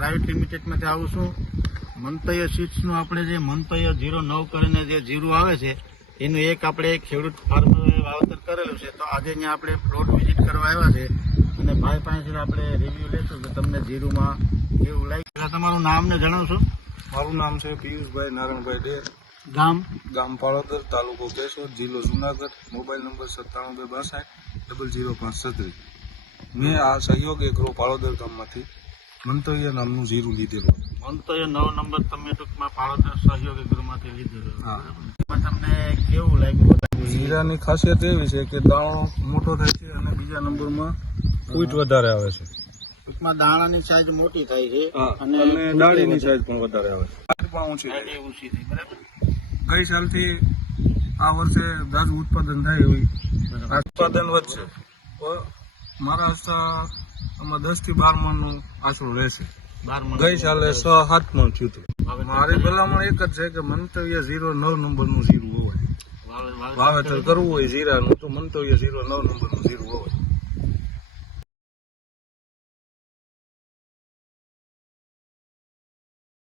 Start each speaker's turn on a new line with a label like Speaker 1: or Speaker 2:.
Speaker 1: Private લિમિટેડમાંથી આવું છું. મંતવ્ય સીટ્સનું આપણે જે મંતવ્ય જીરો નવ કરીને જે જીરું આવે છે એનું એક આપણે ખેડૂત ફાર્મરે વાવેતર કરેલું છે. તો આજે અહીંયા આપણે પ્લોટ વિઝિટ કરવા આવ્યા છે અને ભાઈ પાસેથી આપણે રિવ્યુ લેશું કે તમને જીરુમાં કેવું લાગ્યું. તમારું નામ ને જણાવશો.
Speaker 2: મારું નામ છે પિયુષભાઈ નારાયણભાઈ ડેર.
Speaker 1: ગામ?
Speaker 2: ગામ પાળોદર તાલુકો કેશોદ જિલ્લો જુનાગઢ. મોબાઈલ નંબર સત્તાણું બે બાસઠ ડબલ જીરો પાંચ છત્રીસ. મેં આ સહયોગ એગ્રો પાળોદર ગામમાંથી મંતવ્ય નામનું જીરું લીધેલું
Speaker 1: મંતવ્ય નવ નંબર તમે ટૂંકમાં પાળોતર સહયોગી ગૃહમાંથી લીધેલું
Speaker 2: હા.
Speaker 1: તમને કેવું લાગ્યું
Speaker 2: જીરાની ખાસિયત એવી છે કે દાણો મોટો થાય છે અને બીજા નંબરમાં ફૂટ વધારે આવે છે.
Speaker 1: ટૂંકમાં દાણાની સાઈઝ મોટી થાય છે
Speaker 2: અને ડાળીની સાઈઝ પણ વધારે આવે છે. પણ ઊંચી
Speaker 1: ઊંચી થઈ બરાબર.
Speaker 2: ગઈ સાલથી આ વર્ષે દાજ ઉત્પાદન થાય એવી. આ ઉત્પાદન વધશે. મહારાષ્ટ્ર મારા આમાં દસથી બાર મણનું આશરો રહેશે. ગઈ સાલે છ સાત મણ થયું હતું. મારી ભલામણ એક જ છે કે મંતવ્ય ઝીરો નવ નંબરનું જીરું હોય. વાવેતર કરવું હોય જીરાનું તો મંતવ્ય ઝીરો નવ નંબરનું જીરું હોય